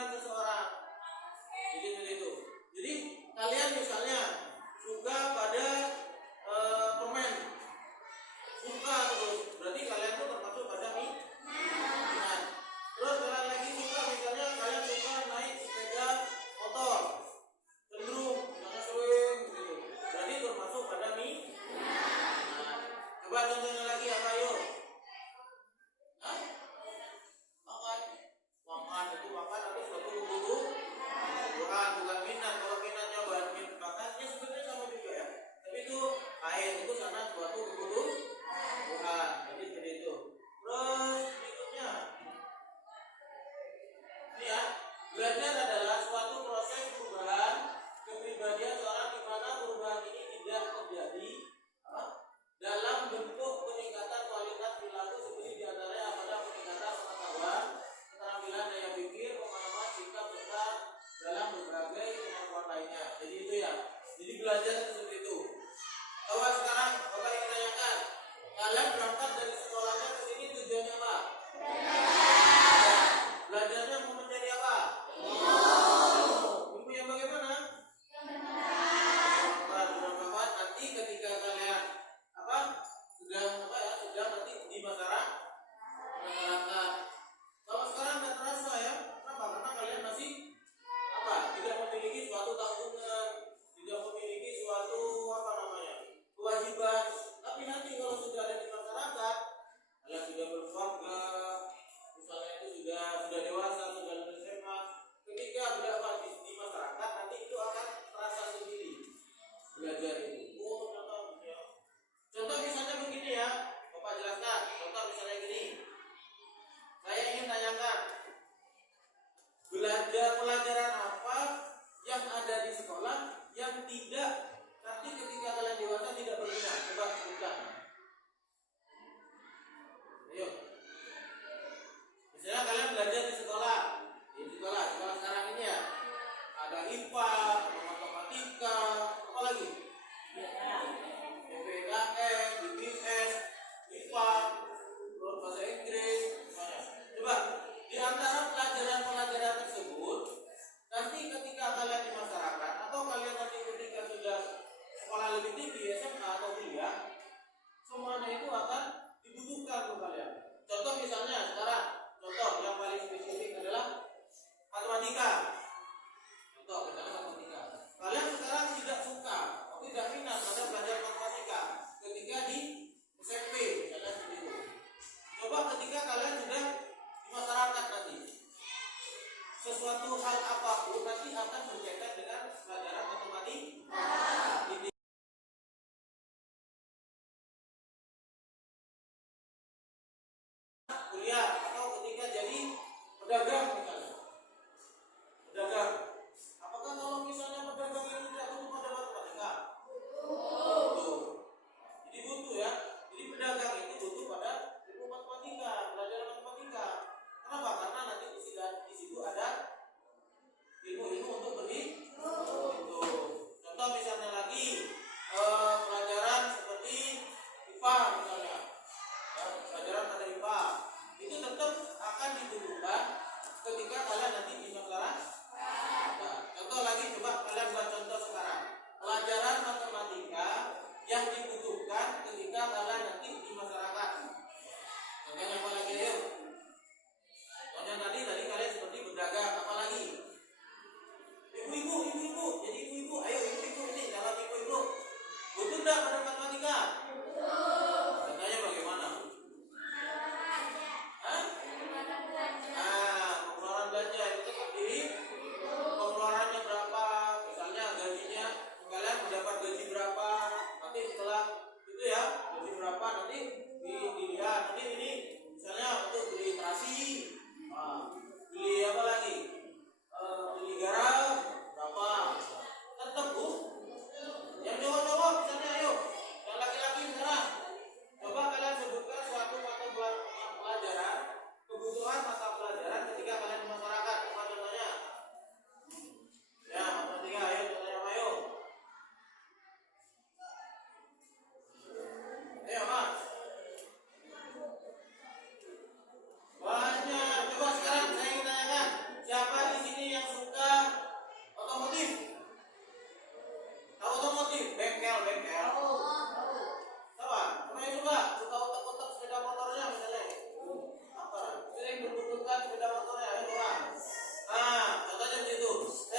dengan seseorang. Jadi seperti itu. Jadi kalian misalnya suka pada permen, suka terus, berarti kalian tuh termasuk pada minat. Terus kalian lagi suka, misalnya kalian suka naik sepeda motor, cenderung misalnya sering gitu, berarti termasuk pada minat. Coba contohnya lagi apa yuk? Makan itu makan ada suatu kebutuhan, bukan minat. Kalau minatnya makannya sebenarnya sama juga ya, tapi itu air itu karena suatu kebutuhan. Jadi seperti itu. Terus berikutnya ini ya, belajar adalah suatu proses perubahan kepribadian seorang di mana perubahan ini tidak terjadi dalam bentuk peningkatan kualitas perilaku seperti diantaranya pada peningkatan pengetahuan, keterampilan daya pikir, pemahaman, sikap serta dalam berbagai kemampuan lainnya. Jadi itu ya. Jadi belajar seperti itu. Coba sekarang Bapak ingin tanyakan, kalian berangkat dari sekolahnya ke sini tujuannya apa? Belajarnya mau mencari apa? Ilmu yang bagaimana? Bermanfaat nanti ketika kalian sudah nanti di masyarakat. Kalau sekarang nggak terasa ya, kenapa? Karena kalian masih tidak memiliki suatu tanggungan, tidak memiliki suatu kewajiban. Tapi nanti kalau sudah ada di masyarakat, kalian sudah berkeluarga, misalnya itu sudah dewasa, sudah lulus SMA, ketika berdakwah di masyarakat nanti itu akan terasa sendiri belajar itu. Contoh misalnya begini ya, Bapak jelaskan. Contoh misalnya gini, saya ingin tanyakan, pelajaran apa yang ada di sekolah yang tidak nanti ketika kalian dewasa tidak berguna? Coba sebutkan. Ayo. Misalnya kalian belajar di sekolah sekarang ini ya, ada IPA, matematika, apa lagi? PPKN, BPS, IPA, bahasa Inggris, semuanya. Coba di antara pelajaran-pelajaran tersebut, nanti ketika kalian di masyarakat atau kalian nanti ketika sudah sekolah lebih tinggi, SMA atau kuliah, semuanya itu akan dibutuhkan ke kalian. Contoh misalnya sekarang, contoh yang paling spesifik adalah matematika. Contoh misalnya matematika. Kalian sekarang tidak suka, tidak minat pada belajar matematika ketika di SMP, misalnya seperti itu. Coba ketika kalian sudah di masyarakat nanti, sesuatu hal apapun nanti akan berkaitan dengan pelajaran matematika. Kuliah atau ketika jadi pedagang misalnya. Pedagang. Apakah kalau misalnya pedagang itu tidak butuh pada matematika? Butuh. Jadi butuh ya. Jadi pedagang itu butuh pada ilmu matematika, pelajaran matematika. Kenapa? Karena nanti di situ ada ilmu-ilmu untuk beli. Contoh misalnya lagi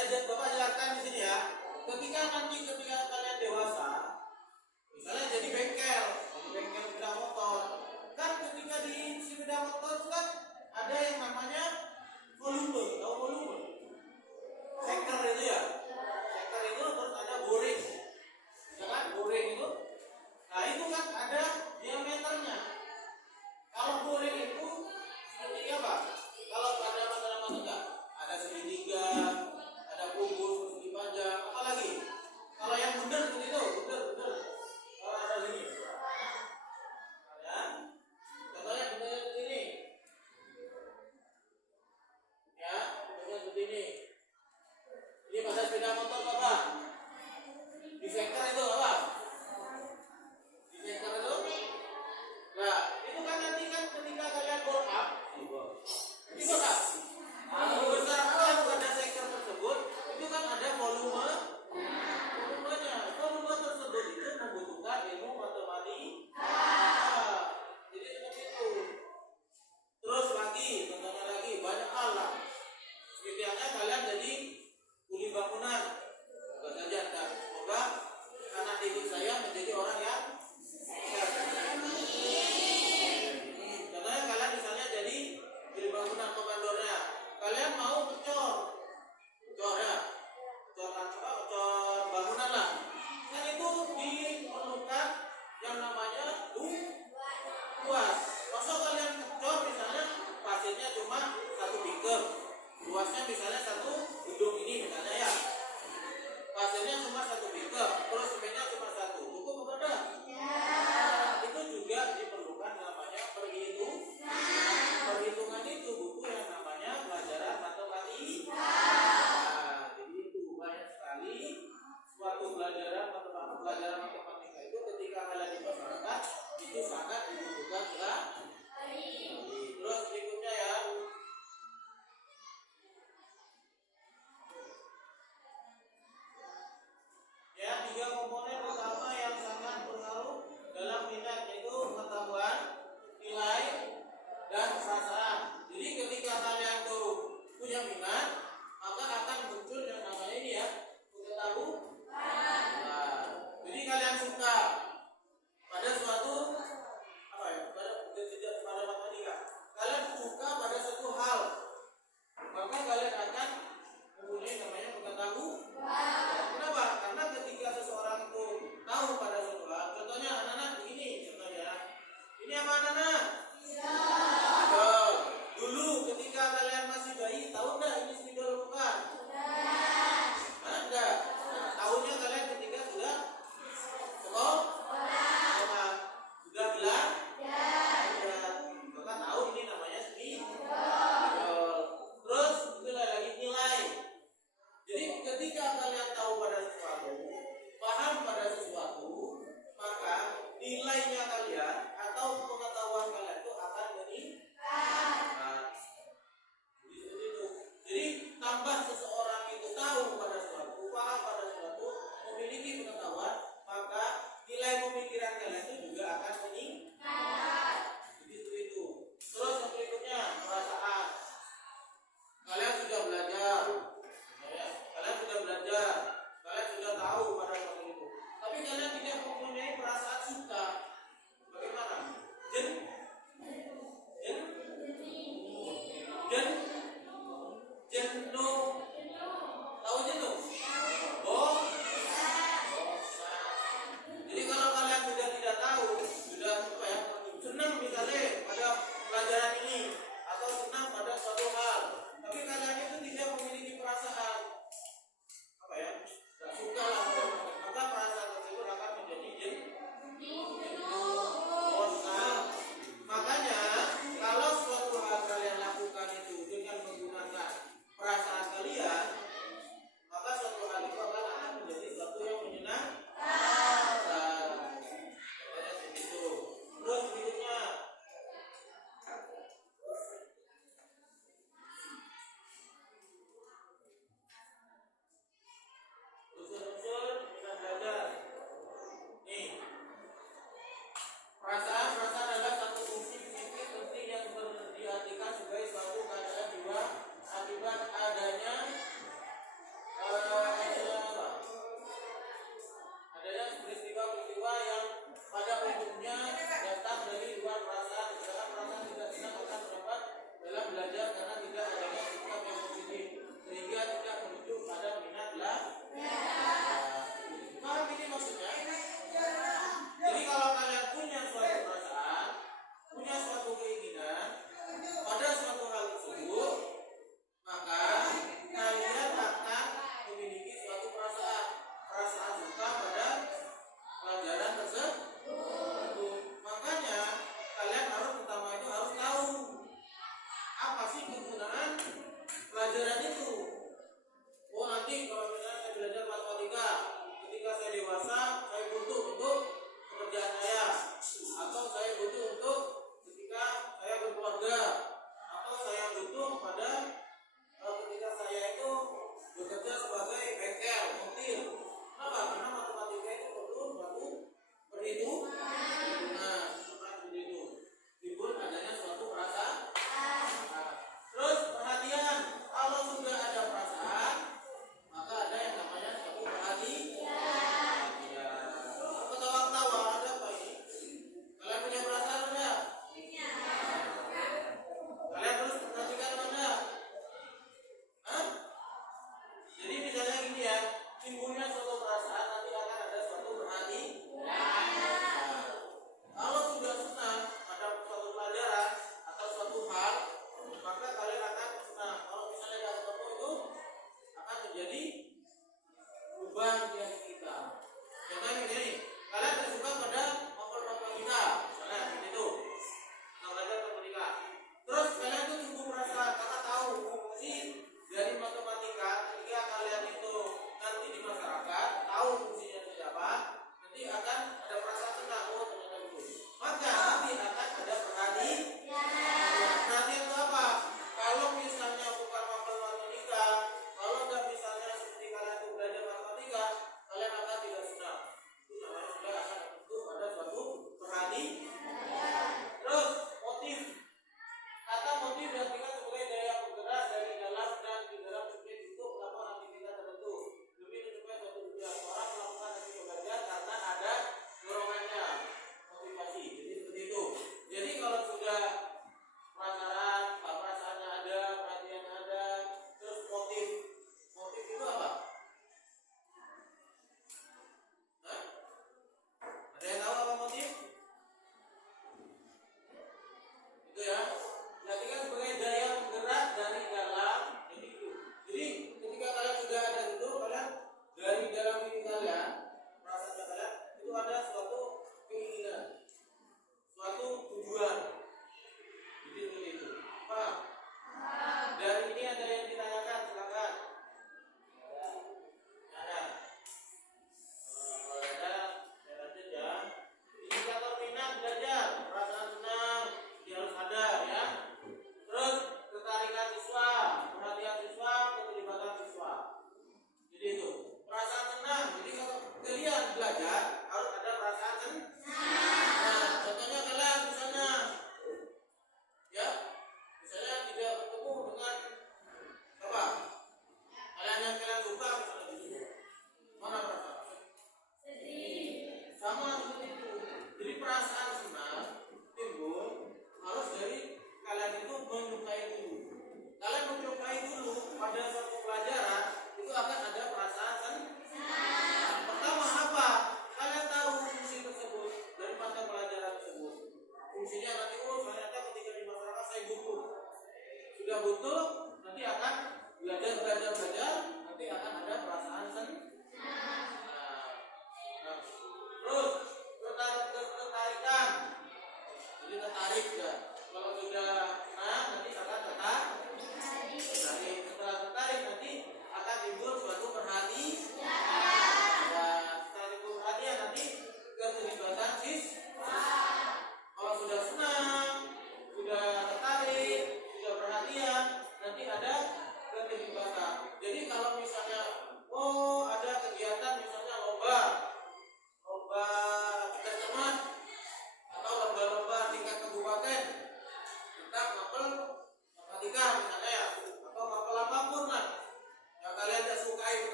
Bapak jelaskan di sini ya. Ketika kalian dewasa, misalnya jadi bengkel sepeda motor, kan ketika di sepeda motor kan ada yang namanya volume, tahu volume? Seker itu ya. Seker itu terus ada boring, ya kan? Boring itu. Nah itu kan ada diameternya. Kalau boring itu seperti apa? Kalau ada mata-mata enggak? Ada segitiga, ada kubus, persegi panjang, apa lagi? Kalau yang benar seperti itu, benar. Kalau ada lagi. Ya. Contohnya bentuknya seperti ini. Ya, bentuknya seperti ini. Ini pada sepeda motor Bapak. Di sektor itu apa? Di sektor itu. Nah, itu kan nanti kan ketika kalian bore up, ini bore up. Besar kan pada sektor tersebut, itu kan ada volumenya. Volume tersebut itu membutuhkan ilmu matematika. Jadi seperti itu. Terus lagi, contohnya lagi banyak alat. Sekitarnya kalian jadi kuli bangunan. Semoga saja Anda, semoga anak didik saya menjadi orang yang sukses. Contohnya kalian misalnya jadi kuli bangunan komandornya. Kalian mau ngecor ya, ngecor bangunan lah. Kan itu diperlukan yang namanya luas. Masa kalian ngecor misalnya pasirnya cuma 1 piker, luasnya misalnya 1 gedung ini misalnya ya, pasirnya cuma 1 piker, terus semennya cuma 1, cukup apa enggak? Nah, itu juga diperlukan namanya perhitungan itu buku yang namanya pelajaran matematika. Nah, jadi itu banyak sekali suatu pelajaran matematika itu ketika kalian di masyarakat itu sangat dibutuhkan sekali. Terus berikutnya ya. Ya, 3 komponen utama yang sangat berpengaruh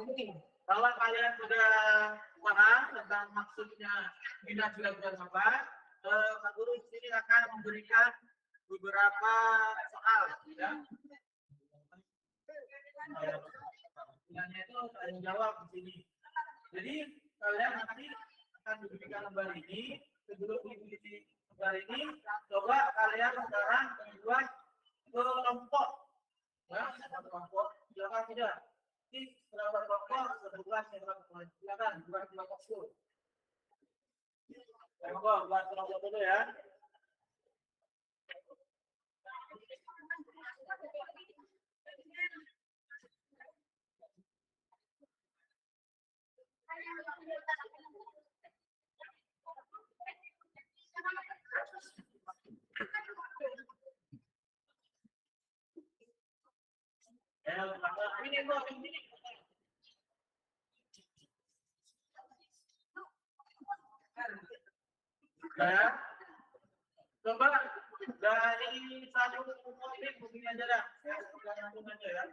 Kalau kalian sudah paham tentang maksudnya minat belajar apa, Pak Guru di sini akan memberikan beberapa soal, ya. Pertanyaannya itu kalian jawab di sini. Jadi kalian nanti akan diberikan lembar ini. Sebelum diisi lembar ini, coba kalian sekarang membuat kelompok, ya, kelompok. Silakan tidak. Ini berapa kelompok? 11 kelompok. Silakan buat kelompok dulu. Buat kelompok dulu ya. Ya. Coba dari satu kelompok ini begini aja dah. Langsung aja ya.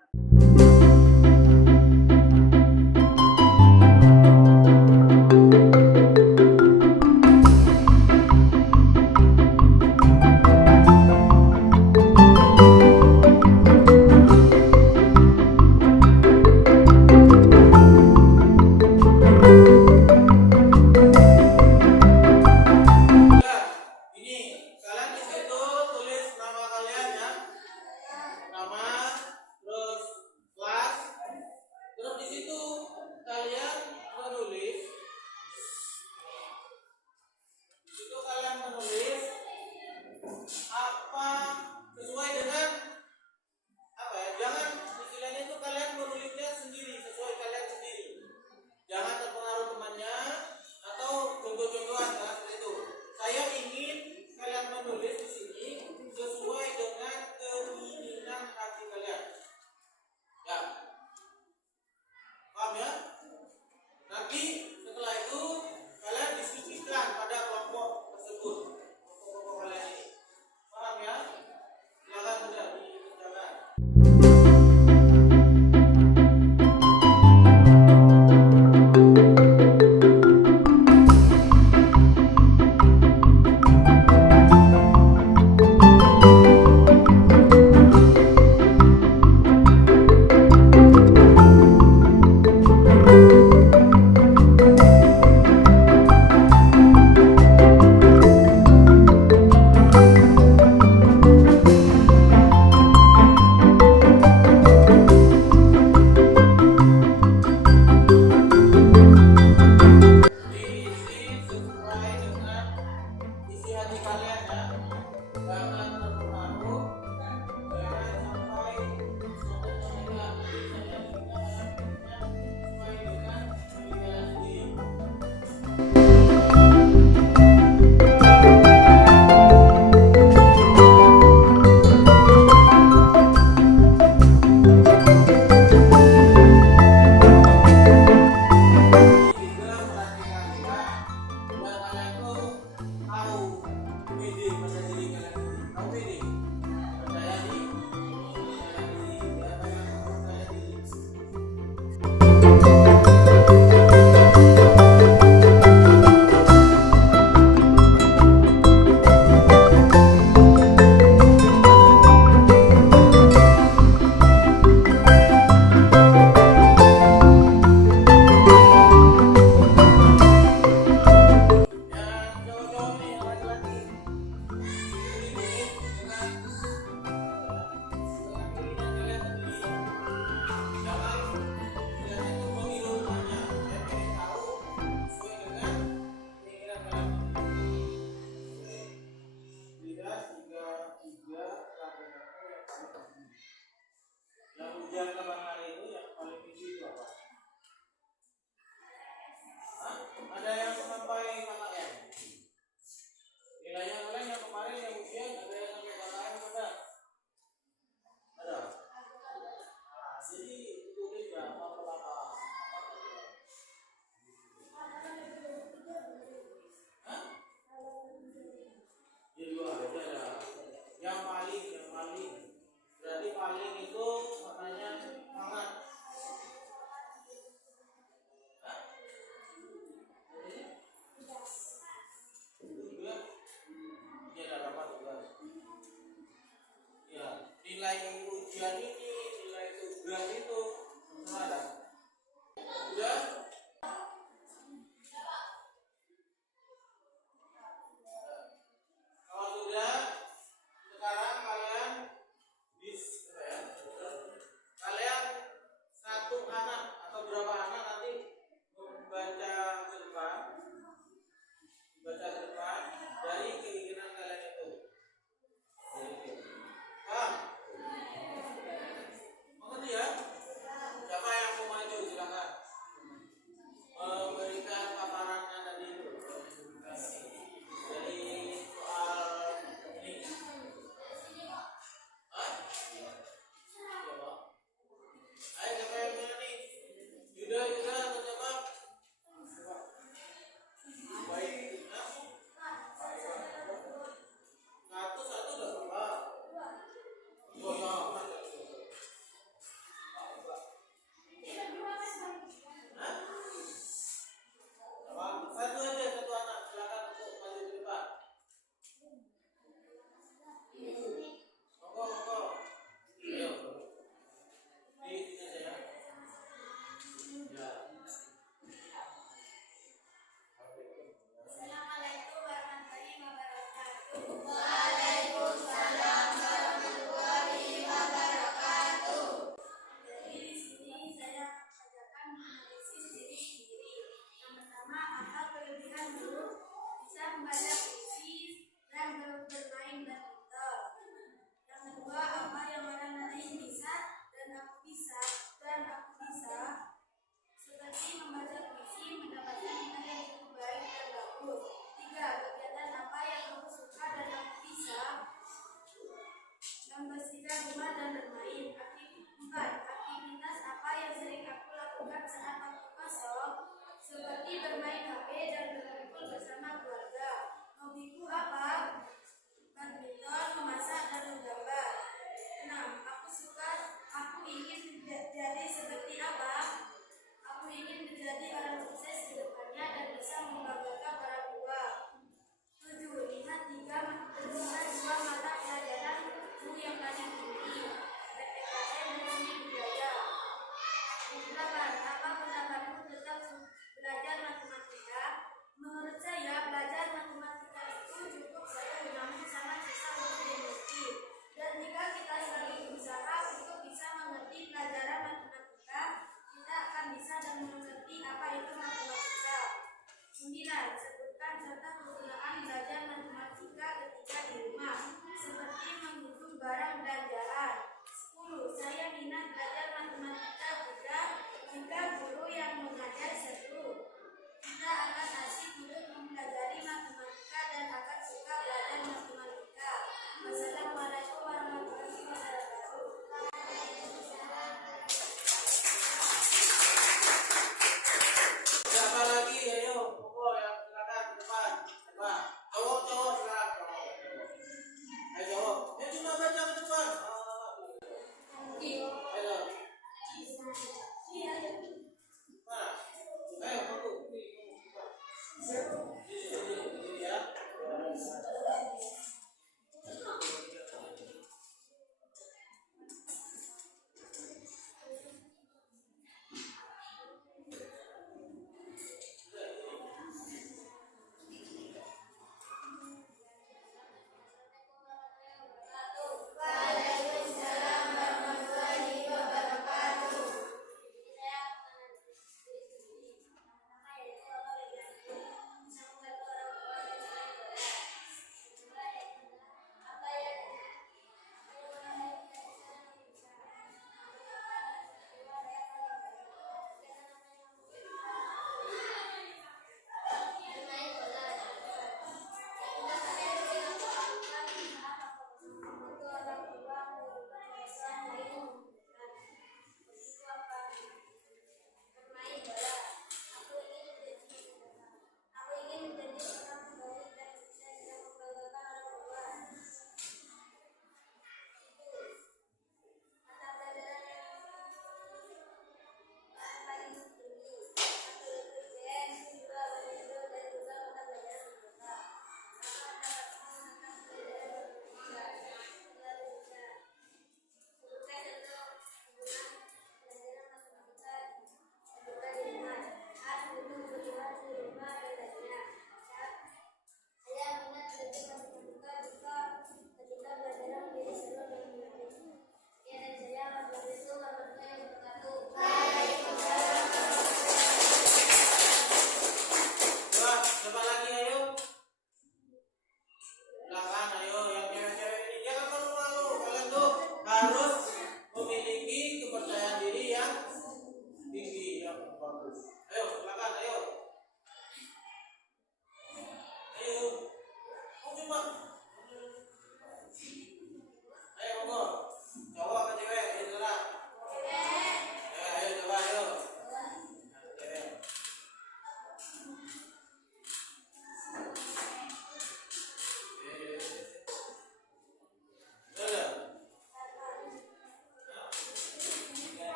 Paham ya? Silakan sudah dikerjakan.